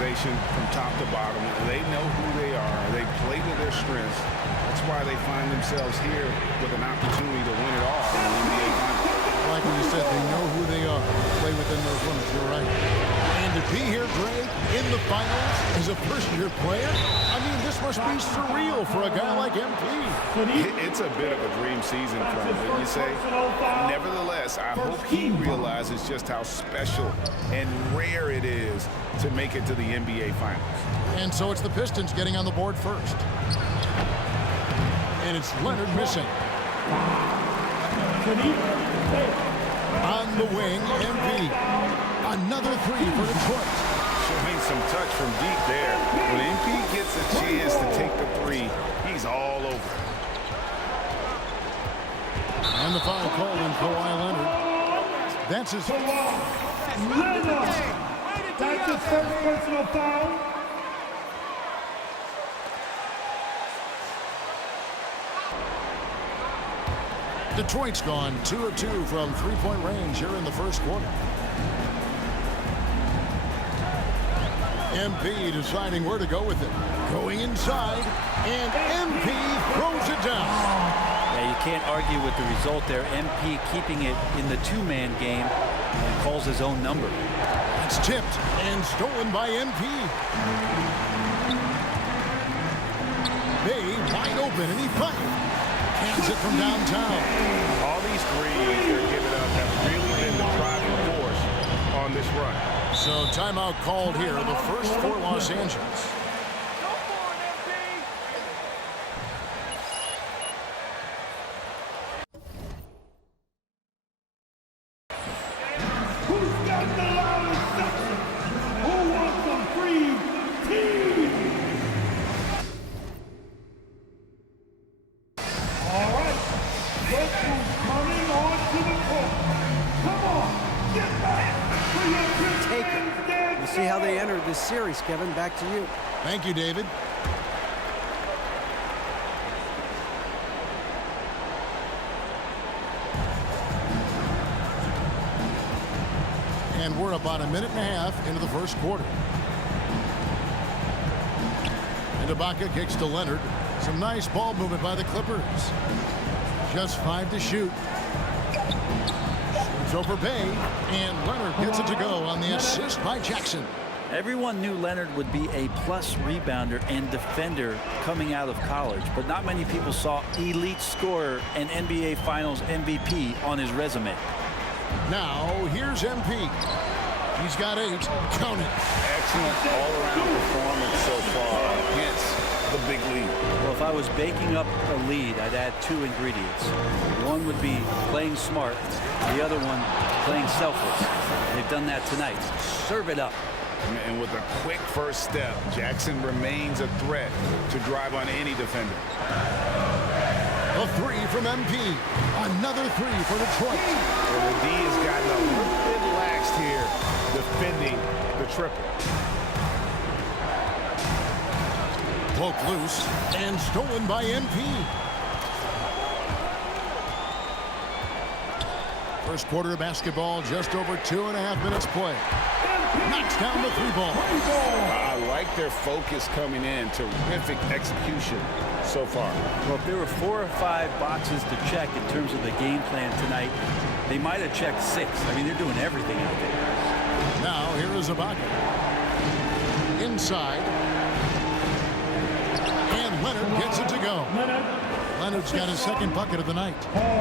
organization from top to bottom. They know who they are. They play to their strengths. That's why they find themselves here with an opportunity to win it all in the NBA Finals. Like what you said, they know who they are. Play within those limits. You're right. And to be here, Greg, in the finals as a first-year player, I mean, this must be surreal for a guy like MP. It's a bit of a dream season for him, wouldn't you say? Nevertheless, I hope he realizes just how special and rare it is to make it to the NBA Finals. And so it's the Pistons getting on the board first. And it's Leonard missing. On the wing, MP. Another three for Detroit. Showing some touch from deep there. When MP gets a chance to take the three, he's all over. And the foul call on Kawhi Leonard. That's his... Leonard! That's his first personal foul. Detroit's gone 2 of 2 from three-point range here in the first quarter. MP deciding where to go with it. Going inside, and MP throws it down. Yeah, you can't argue with the result there. MP keeping it in the two-man game and calls his own number. It's tipped and stolen by MP. Bay wide open, and he fired. Cans it from downtown. All these threes they're giving up have really been the driving force on this run. So timeout called here, the first for Los Angeles. Who's got the loudest section? Who wants some free tea? All right, look who's coming onto the court. Come on, get back for your Take it. We'll see how they enter this series, Kevin. Back to you. Thank you, David. And we're about a minute and a half into the first quarter. And Ibaka kicks to Leonard. Some nice ball movement by the Clippers. Just 5 to shoot. Shoots over Bay, and Leonard gets it to go on the assist by Jackson. Everyone knew Leonard would be a plus rebounder and defender coming out of college, but not many people saw elite scorer and NBA Finals MVP on his resume. Now, here's MP. He's got 8. Count it. Excellent all-around performance so far. Hence the big lead. Well, if I was baking up a lead, I'd add 2 ingredients. One would be playing smart. The other one, playing selfless. They've done that tonight. Serve it up. And with a quick first step, Jackson remains a threat to drive on any defender. A 3 from MP. Another 3 for Detroit. Well, the D has gotten a little bit laxed here defending the triple. Poke loose and stolen by MP. First quarter of basketball, just over 2.5 minutes play. Knocks down the 3 ball. I like their focus coming in. Terrific execution so far. Well, if there were 4 or 5 boxes to check in terms of the game plan tonight, they might have checked 6. I mean, they're doing everything out there. Now, here is Ibaka. Inside. And Leonard gets it to go. Leonard's got his second bucket of the night.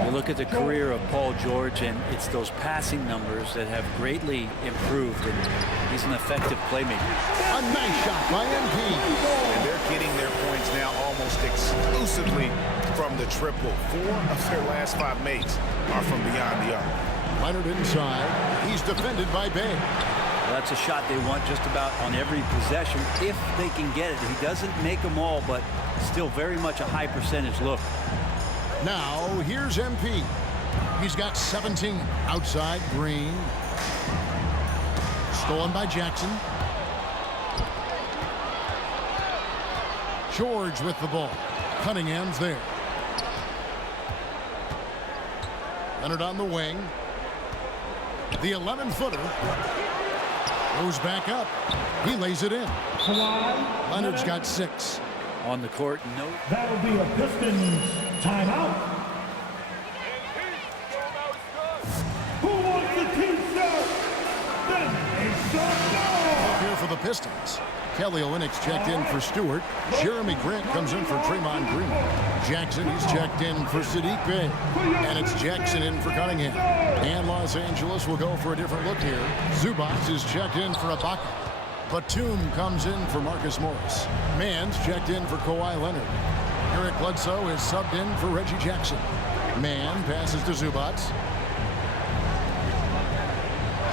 You look at the career of Paul George, and it's those passing numbers that have greatly improved, and he's an effective playmaker. A nice shot by MP. And they're getting their points now almost exclusively from the triple. 4 of their last 5 makes are from beyond the arc. Leonard inside. He's defended by Bay. Well, that's a shot they want just about on every possession if they can get it. He doesn't make them all, but still very much a high percentage look. Now, here's MP. He's got 17. Outside, Green. Stolen by Jackson. George with the ball. Cunningham's there. Leonard on the wing. The 11-footer. Goes back up. He lays it in. Kawhi Leonard's Leonard. got 6. On the court, no. That'll be a Pistons timeout. Who wants the T-shirt? Then it's the Here for the Pistons. Kelly Olynyk's checked in for Stewart. Jeremy Grant comes in for Draymond Green. Jackson, he's checked in for Sadiq Bey. And it's Jackson in for Cunningham. And Los Angeles will go for a different look here. Zubac is checked in for Ibaka. Batum comes in for Marcus Morris. Mann's checked in for Kawhi Leonard. Eric Bledsoe is subbed in for Reggie Jackson. Mann passes to Zubac.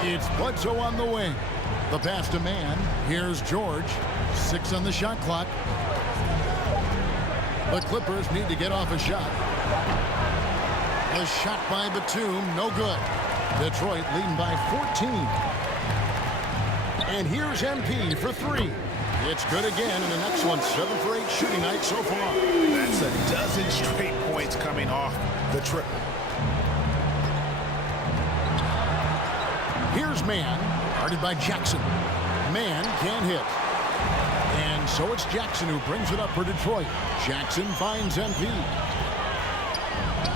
It's Bledsoe on the wing. The pass to Mann. Here's George. 6 on the shot clock. The Clippers need to get off a shot. The shot by Batum, no good. Detroit leading by 14. And here's MP for 3. It's good again, and an excellent 7 for 8 shooting night so far. That's a dozen straight points coming off the triple. Here's Mann, guarded by Jackson. Mann can't hit. And so it's Jackson who brings it up for Detroit. Jackson finds MP.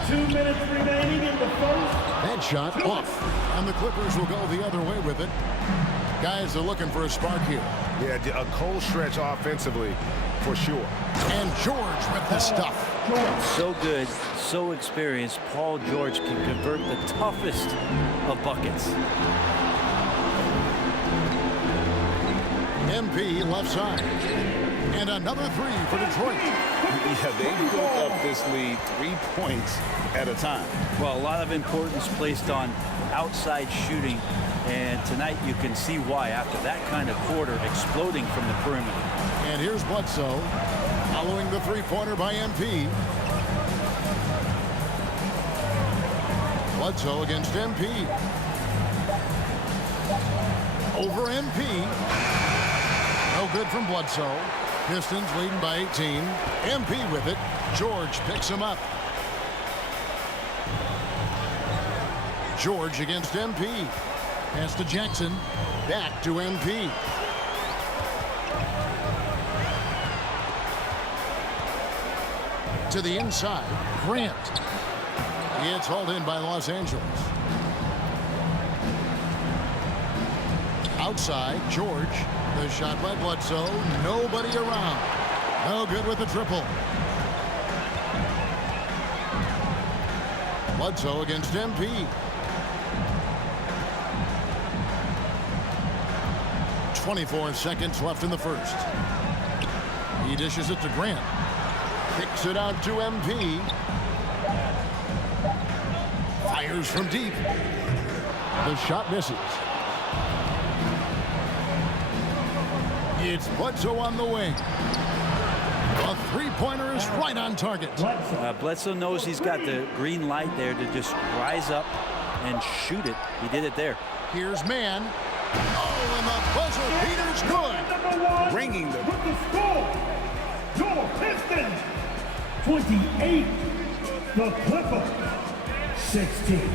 2 minutes remaining in the first. That shot off. And the Clippers will go the other way with it. Guys are looking for a spark here. Yeah, a cold stretch offensively for sure. And George with the stuff. So good, so experienced. Paul George can convert the toughest of buckets. MP left side. And another 3 for Detroit. Yeah, they built up this lead 3 points at a time. Well, a lot of importance placed on outside shooting. And tonight you can see why after that kind of quarter exploding from the perimeter. And here's Bledsoe following the 3-pointer by MP. Bledsoe against MP. Over MP. No good from Bledsoe. Pistons leading by 18. MP with it. George picks him up. George against MP. Pass to Jackson. Back to MP. To the inside. Grant. It's hauled in by Los Angeles. Outside, George. The shot by Bledsoe. Nobody around. No good with the triple. Bledsoe against MP. .24 seconds left in the first. He dishes it to Grant. Kicks it out to MP. Fires from deep. The shot misses. It's Bledsoe on the wing. A 3-pointer is right on target. Bledsoe knows he's got the green light there to just rise up and shoot it. He did it there. Here's Mann. Oh, and the buzzer beater's good. Bringing them. With the score, your Pistons 28, the Clippers 16.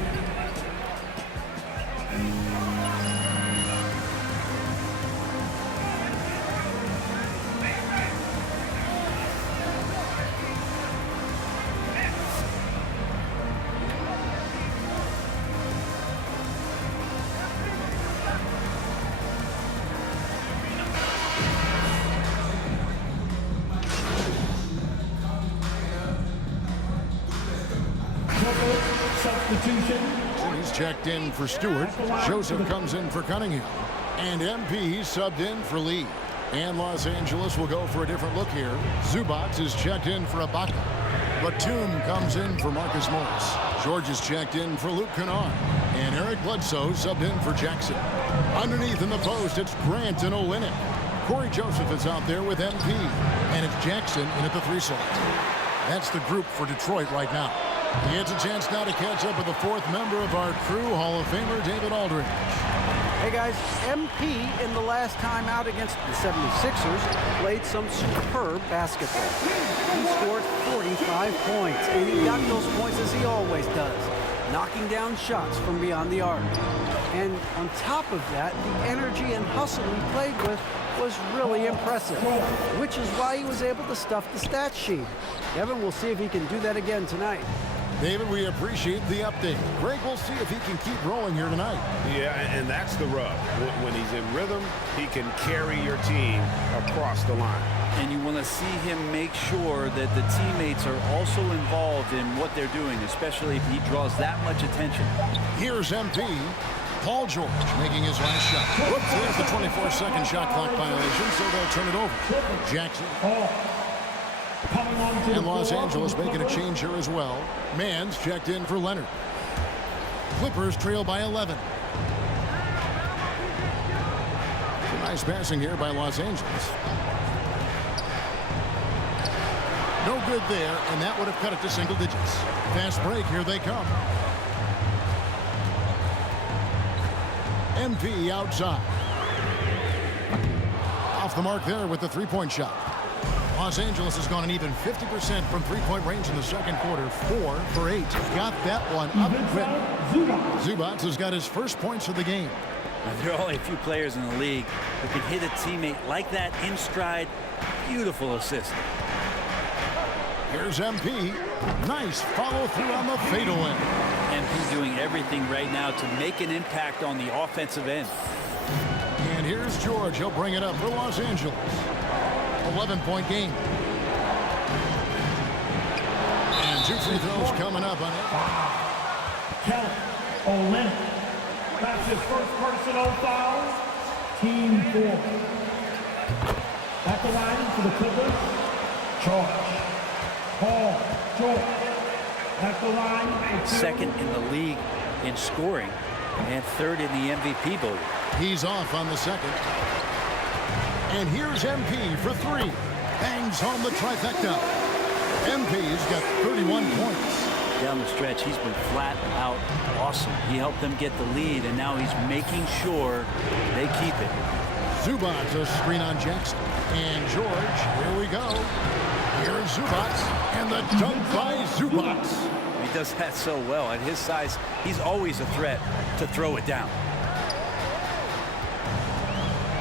Substitution. He's checked in for Stewart. Joseph comes in for Cunningham. And MP subbed in for Lee. And Los Angeles will go for a different look here. Zubac is checked in for Ibaka. Batum comes in for Marcus Morris. George is checked in for Luke Kennard. And Eric Bledsoe subbed in for Jackson. Underneath in the post, it's Grant and Olynyk. Corey Joseph is out there with MP. And it's Jackson in at the 3 slot. That's the group for Detroit right now. He gets a chance now to catch up with the 4th member of our crew, Hall of Famer David Aldridge. Hey guys, MP in the last time out against the 76ers played some superb basketball. He scored 45 points, and he got those points as he always does, knocking down shots from beyond the arc. And on top of that, the energy and hustle he played with was really impressive, which is why he was able to stuff the stat sheet. Evan, we'll see if he can do that again tonight. David, we appreciate the update. Greg, we'll see if he can keep rolling here tonight. Yeah, and that's the rub. When he's in rhythm, he can carry your team across the line. And you want to see him make sure that the teammates are also involved in what they're doing, especially if he draws that much attention. Here's MP. Paul George making his last shot. Whoops, there's the 24-second shot clock violation, so they'll turn it over. Jackson. And Los Angeles making a change here as well. Mann's checked in for Leonard. Clippers trail by 11. Nice passing here by Los Angeles. No good there, and that would have cut it to single digits. Fast break, here they come. MP outside. Off the mark there with the three-point shot. Los Angeles has gone an even 50% from three-point range in the second quarter. 4 for 8. Got that one up quick. Zubac has got his first points of the game. Now, there are only a few players in the league who can hit a teammate like that in stride. Beautiful assist. Here's MP. Nice follow through on the fadeaway. MP doing everything right now to make an impact on the offensive end. And here's George. He'll bring it up for Los Angeles. 11-point game. And 2 free throws coming up on it. Count Olin. That's his first personal foul. Team 4. At the line for the Clippers. Charge. Paul George. At the line. Second in the league in scoring and third in the MVP voting. He's off on the second. And here's MP for 3. Bangs home the trifecta. MP's got 31 points. Down the stretch, he's been flat out awesome. He helped them get the lead, and now he's making sure they keep it. Zubac, a screen on Jackson. And George, here we go. Here's Zubac, and the dunk by Zubac. He does that so well. At his size, he's always a threat to throw it down.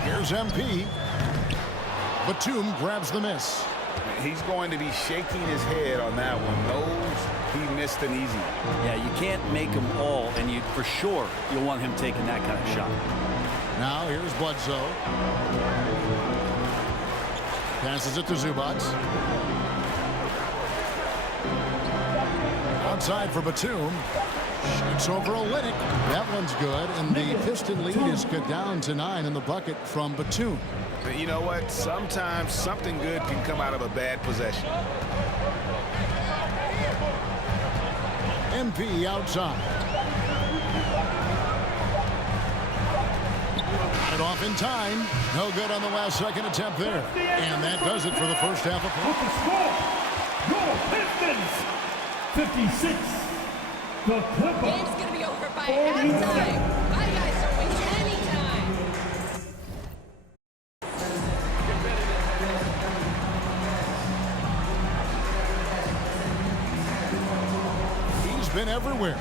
Here's MP. Batum grabs the miss. He's going to be shaking his head on that one. Knows he missed an easy. Yeah, you can't make them all, and you for sure you'll want him taking that kind of shot. Now here's Bledsoe. Passes it to Zubac. Outside for Batum. Shoots over Olynyk. That one's good, and the Piston lead is cut down to 9 in the bucket from Batum. You know what? Sometimes something good can come out of a bad possession. MP outside. Got it off in time. No good on the last second attempt there. And that does it for the first half of play. With the score, your Pistons 56. The Clippers. Game's going to be over by halftime. My guys don't waste any time. He's been everywhere.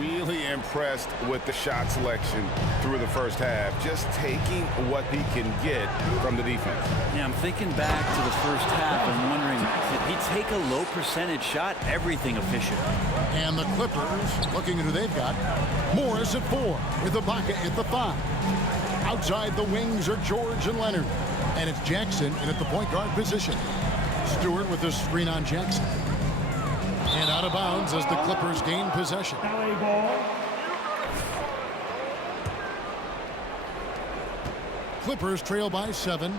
Really impressed with the shot selection through the first half. Just taking what he can get from the defense. Yeah, I'm thinking back to the first half and wondering, did he take a low percentage shot? Everything efficient. And the Clippers, looking at who they've got. Morris at 4 with Ibaka at the 5. Outside the wings are George and Leonard. And it's Jackson in at the point guard position. Stewart with the screen on Jackson. And out of bounds as the Clippers gain possession. LA ball. Clippers trail by 7.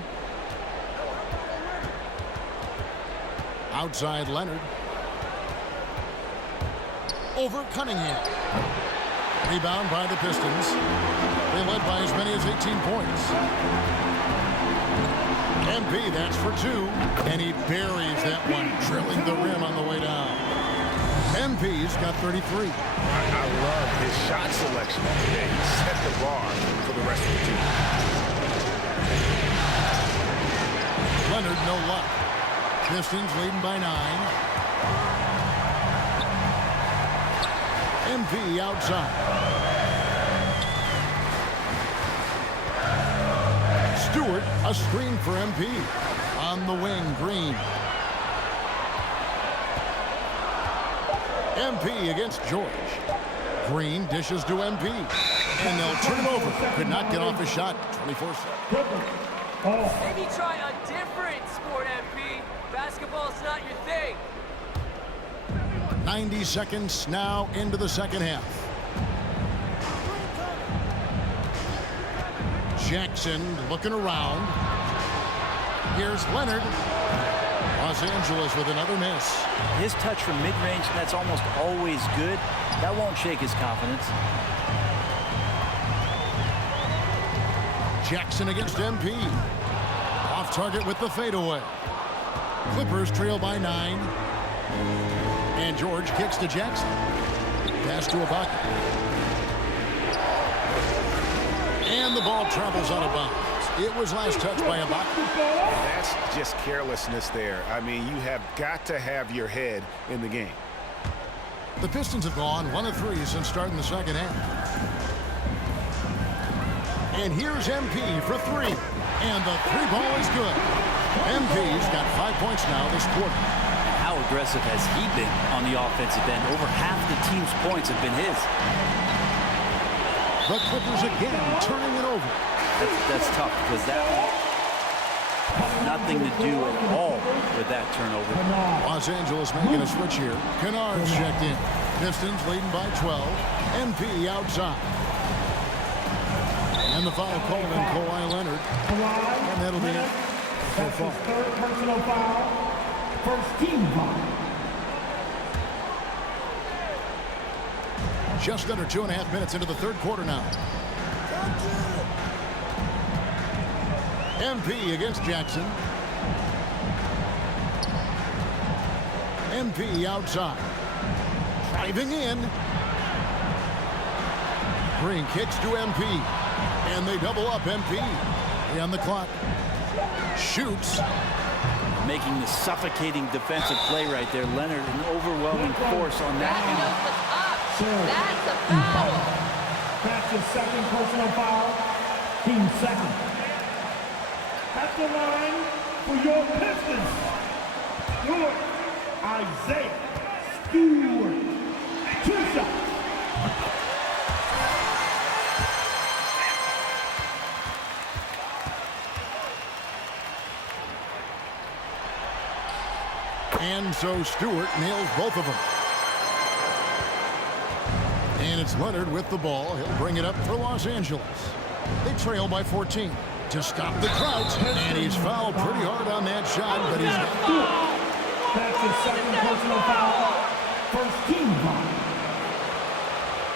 Outside Leonard. Over Cunningham. Rebound by the Pistons. They led by as many as 18 points. MP, that's for 2. And he buries that one, drilling the rim on the way down. MP's got 33. I love his shot selection. Yeah, he set the bar for the rest of the team. Leonard, no luck. Pistons leading by 9. MP outside. Stewart, a screen for MP. On the wing, Green. MP against George. Green dishes to MP. And they'll turn it over. Could not get off his shot. 24-7. Maybe try a different sport, MP. Basketball's not your thing. 90 seconds now into the second half. Jackson looking around. Here's Leonard. Los Angeles with another miss. His touch from mid-range, that's almost always good. That won't shake his confidence. Jackson against MP. Off target with the fadeaway. Clippers trail by 9. And George kicks to Jackson. Pass to Ibaka. And the ball travels out of bounds. It was last touched by Ibaka. That's just carelessness there. I mean, you have got to have your head in the game. The Pistons have gone 1 of 3 since starting the second half. And here's MP for 3. And the 3-ball is good. MP's got 5 points now this quarter. How aggressive has he been on the offensive end? Over half the team's points have been his. The Clippers again turning it over. That's tough because that has nothing to do at all with that turnover. Los Angeles making a switch here. Kennard's checked in. Pistons leading by 12. MP outside. And the foul called on Kawhi Leonard. And that'll be it. That's his third personal foul. First team foul. Just under 2.5 minutes into the third quarter now. MP against Jackson. MP outside. Driving in. Green kicks to MP. And they double up MP. On the clock. Shoots. Making the suffocating defensive play right there. Leonard, an overwhelming force on that Backing end. up with up. That's a foul. That's his second personal foul. Team second. At the line for your Pistons, Stewart, Isaiah Stewart. 2 shots. And so Stewart nails both of them. And it's Leonard with the ball. He'll bring it up for Los Angeles. They trail by 14 to stop the drought. And he's fouled pretty hard on that shot, but he's got... That's his second personal foul. First team foul.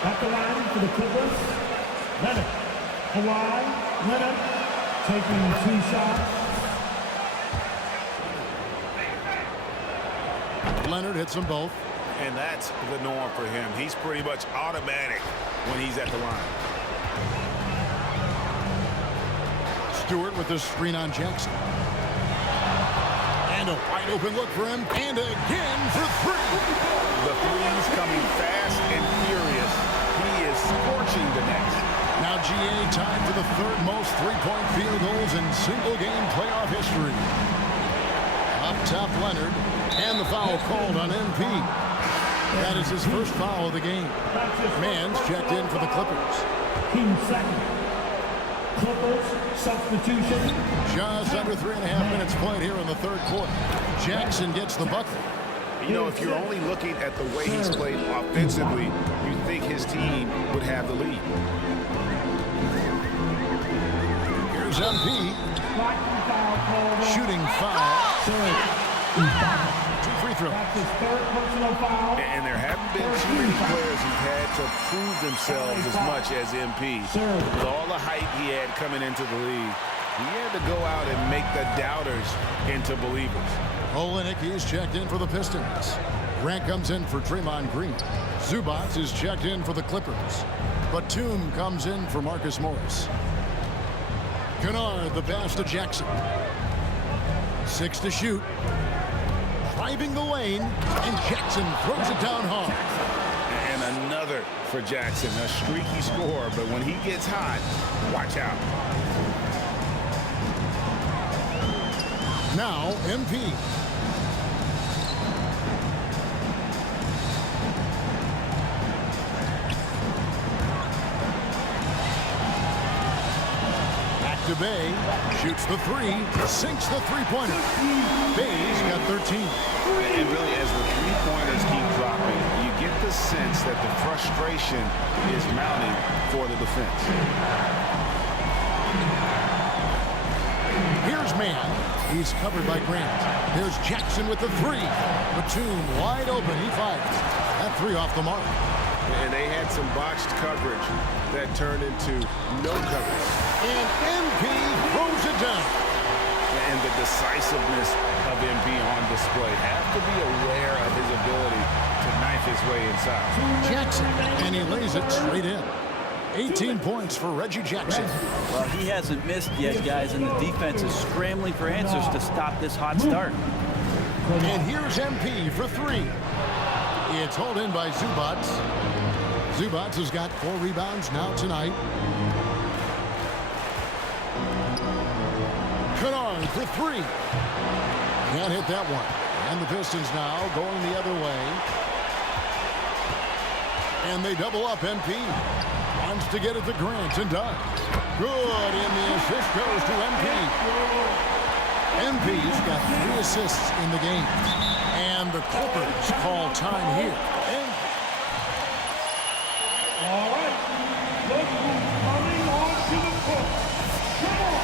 At the line for the Clippers, Leonard. Kawhi Leonard taking 2 shots. Leonard hits them both. And that's the norm for him. He's pretty much automatic when he's at the line. Stewart with the screen on Jackson. And a wide open look for him. And again for 3. The threes coming fast and furious. He is scorching the nets. Now GA tied for the 3rd most 3-point field goals in single-game playoff history. Up top, Leonard. And the foul called on MP. That is his first foul of the game. Mann's checked in for the Clippers. Team second. Clippers substitution. Just under 3.5 minutes played here in the third quarter. Jackson gets the bucket. You know, if you're only looking at the way he's played offensively, you think his team would have the lead. Here's MP. Shooting foul. 2 free throws. That's his third personal foul. And there haven't been too many players who've had to prove themselves as much as MP. With all the hype he had coming into the league, he had to go out and make the doubters into believers. Olenek is checked in for the Pistons. Grant comes in for Draymond Green. Zubac is checked in for the Clippers. Batum comes in for Marcus Morris. Kennard the pass to Jackson. 6 to shoot. Driving the lane, and Jackson throws it down hard. And another for Jackson, a streaky scorer, but when he gets hot, watch out. Now, MP. Back to Bay. Shoots the three. Sinks the three-pointer. Bay's got 13. And really, as the three-pointers keep dropping, you get the sense that the frustration is mounting for the defense. Here's Mann. He's covered by Grant. There's Jackson with the three. Batum wide open. He fires. That three off the mark. And they had some botched coverage that turned into no coverage. And MP throws it down. And the decisiveness of MP on display. Have to be aware of his ability to knife his way inside. Jackson, and he lays it straight in. 18 points for Reggie Jackson. Well, he hasn't missed yet, guys, and the defense is scrambling for answers to stop this hot start. And here's MP for three. It's hauled in by Zubats. Zubats has got 4 rebounds now tonight. Kennard for three. Can't hit that one. And the Pistons now going the other way. And they double up MP. Wants to get it to Grant and does. Good, and the assist goes to MP. MP's got 3 assists in the game. And the Clippers call time here. All right. Look who's coming onto the court. Come on.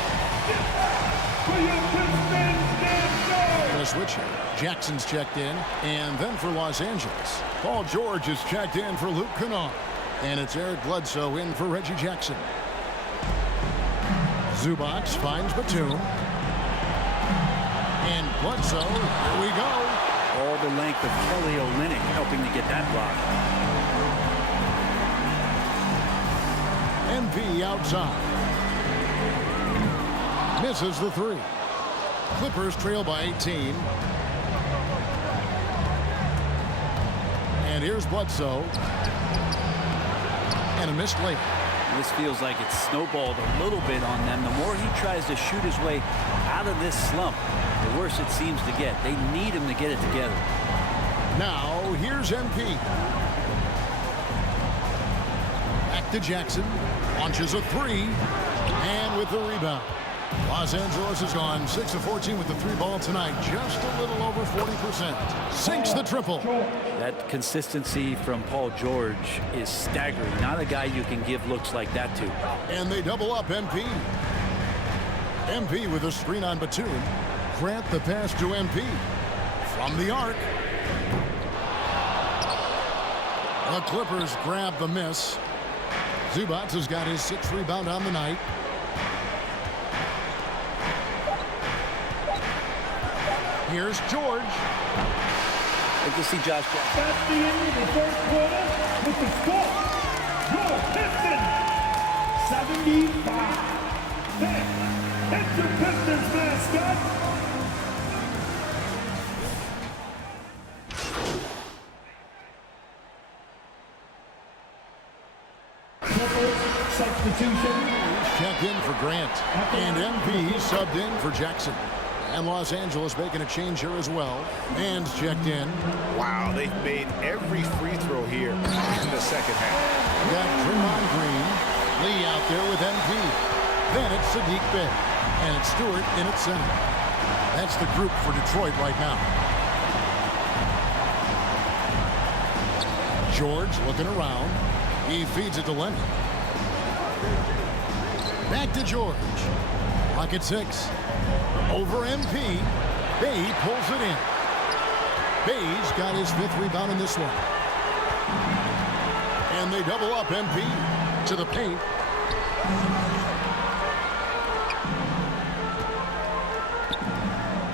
Get back for your Pistons dance. Gonna switch here. Jackson's checked in. And then for Los Angeles, Paul George is checked in for Luke Kennard. And it's Eric Bledsoe in for Reggie Jackson. Zubac finds Batum. And Bledsoe, here we go. All the length of Kelly Olynyk helping to get that block. MP outside. Misses the three. Clippers trail by 18. And here's Bledsoe. And a missed layup. This feels like it's snowballed a little bit on them. The more he tries to shoot his way out of this slump, the worse it seems to get. They need him to get it together. Now, here's MP. Back to Jackson. Launches a three. And with the rebound. Los Angeles has gone 6 of 14 with the three ball tonight. Just a little over 40%. Sinks the triple. That consistency from Paul George is staggering. Not a guy you can give looks like that to. And they double up MP. MP with a screen on Batum. Grant the pass to MP. From the arc. The Clippers grab the miss. Zubac has got his 6th rebound on the night. Here's George. Good to see Josh Jackson. That's the end of the first quarter with the score. Your Pistons, 75. Then, it's your Pistons mascot. Clippers substitution. Checked in for Grant. And MP subbed in for Jackson. And Los Angeles making a change here as well. Man's checked in. Wow, they've made every free throw here in the second half. Got Draymond Green. Lee out there with MP. Then it's Sadiq Bey. And it's Stewart in at center. That's the group for Detroit right now. George looking around. He feeds it to Leonard. Back to George. Clock at 6. Over MP. Bey pulls it in. Bey's got his 5th rebound in this one. And they double up MP to the paint.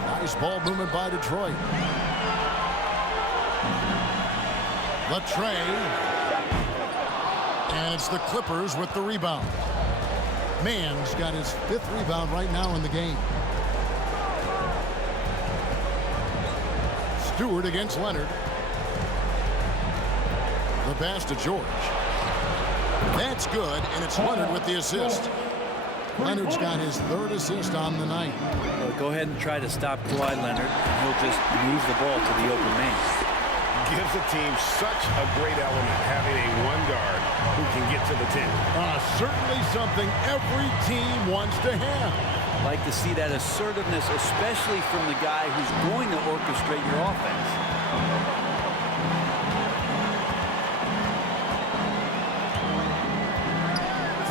Nice ball movement by Detroit. The tray. And it's the Clippers with the rebound. Mann's got his 5th rebound right now in the game. Stewart against Leonard. The pass to George. That's good, and it's Leonard with the assist. Leonard's got his 3rd assist on the night. The go ahead and try to stop Kawhi Leonard, and he'll just move the ball to the open man. Gives the team such a great element having a one guard who can get to the 10. Certainly something every team wants to have. Like to see that assertiveness, especially from the guy who's going to orchestrate your offense.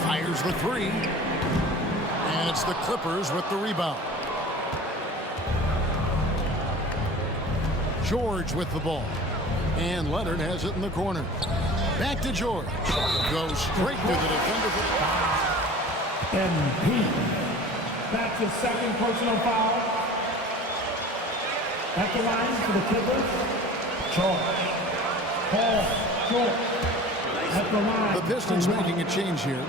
Fires the three. And it's the Clippers with the rebound. George with the ball. And Leonard has it in the corner. Back to George. Goes straight to the defender. MP. That's his second personal foul. At the line for the Clippers, George. Paul George. At the line. The Pistons making a change here.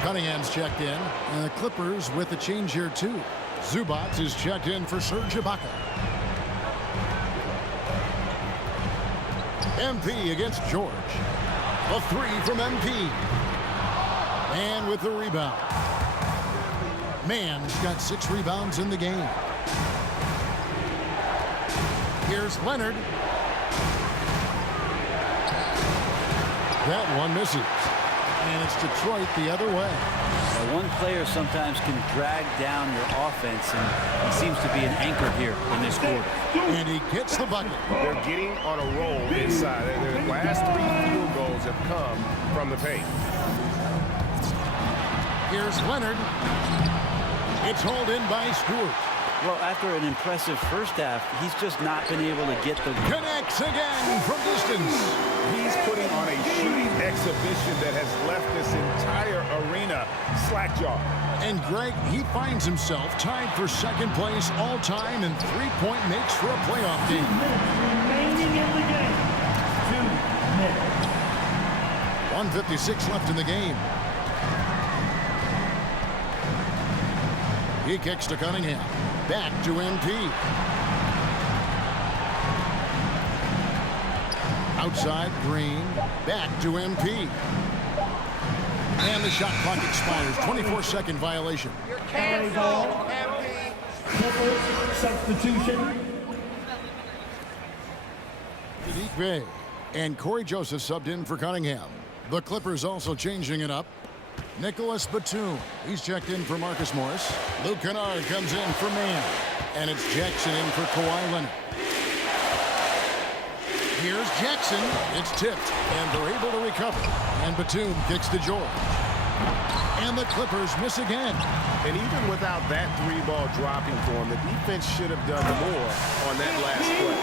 Cunningham's checked in. And the Clippers with a change here too. Zubac is checked in for Serge Ibaka. MP against George. A three from MP. And with the rebound. Mann's got 6 rebounds in the game. Here's Leonard. That one misses. And it's Detroit the other way. Now, one player sometimes can drag down your offense, and he seems to be an anchor here in this quarter. And he gets the bucket. They're getting on a roll inside. Their last 3 field goals have come from the paint. Here's Leonard. It's hauled in by Stewart. Well, after an impressive first half, he's just not been able to get the... Connects again from distance. He's putting on a shooting exhibition that has left this entire arena slack-jawed. And Greg, he finds himself tied for second place all-time in three-point makes for a playoff game. 2 minutes remaining in the game. 2 minutes. 1:56 left in the game. He kicks to Cunningham. Back to MP. Outside Green. Back to MP. And the shot clock expires. 24-second violation. LA ball. Clippers substitution. Sadiq Bey. And Corey Joseph subbed in for Cunningham. The Clippers also changing it up. Nicholas Batum. He's checked in for Marcus Morris. Luke Kennard comes in for Mann. And it's Jackson in for Kawhi Leonard. Here's Jackson. It's tipped. And they're able to recover. And Batum kicks to George. And the Clippers miss again. And even without that 3-ball dropping for him, the defense should have done more on that last play.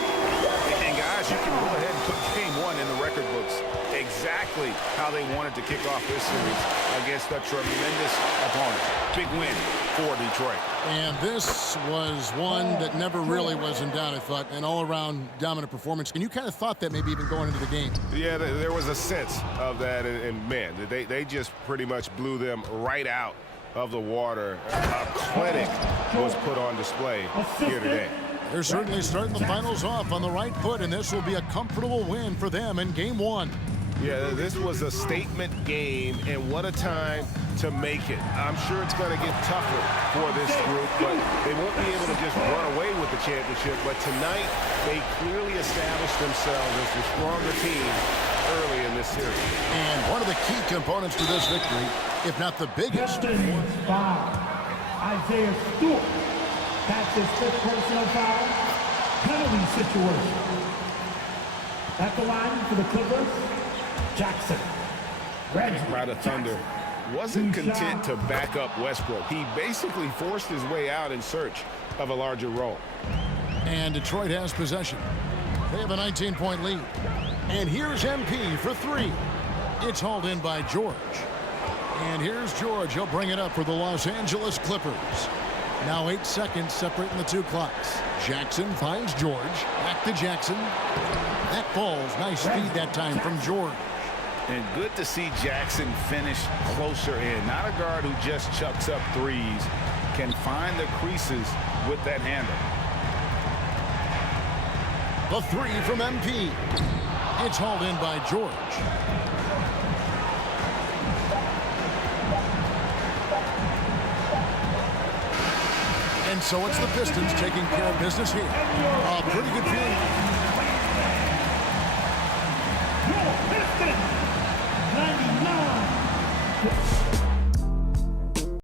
And guys, you can go ahead and put game 1 in the record books. Exactly how they wanted to kick off this series against a tremendous opponent. Big win for Detroit. And this was one that never really was in doubt, I thought. An all-around dominant performance. And you kind of thought that maybe even going into the game. Yeah, there was a sense of that. And man, they just pretty much blew them right out of the water. A clinic was put on display here today. They're certainly starting the finals off on the right foot, and this will be a comfortable win for them in Game 1. Yeah, this was a statement game, and what a time to make it. I'm sure it's going to get tougher for this group, but they won't be able to just run away with the championship. But tonight, they clearly established themselves as the stronger team early in this series. And one of the key components to this victory, if not the biggest. Foul. Isaiah Stewart. That's his 5th personal foul. Penalty situation. At the line for the Clippers, Jackson. By the Thunder wasn't content to back up Westbrook. He basically forced his way out in search of a larger role. And Detroit has possession. They have a 19-point lead. And here's MP for 3. It's hauled in by George. And here's George. He'll bring it up for the Los Angeles Clippers. Now 8 seconds separating the 2 clocks. Jackson finds George. Back to Jackson. That falls. Nice feed that time from George. And good to see Jackson finish closer in. Not a guard who just chucks up threes. Can find the creases with that handle. The 3 from MP. It's hauled in by George. And And so it's the Pistons taking care of business here. A pretty good feeling. Your Pistons, 99.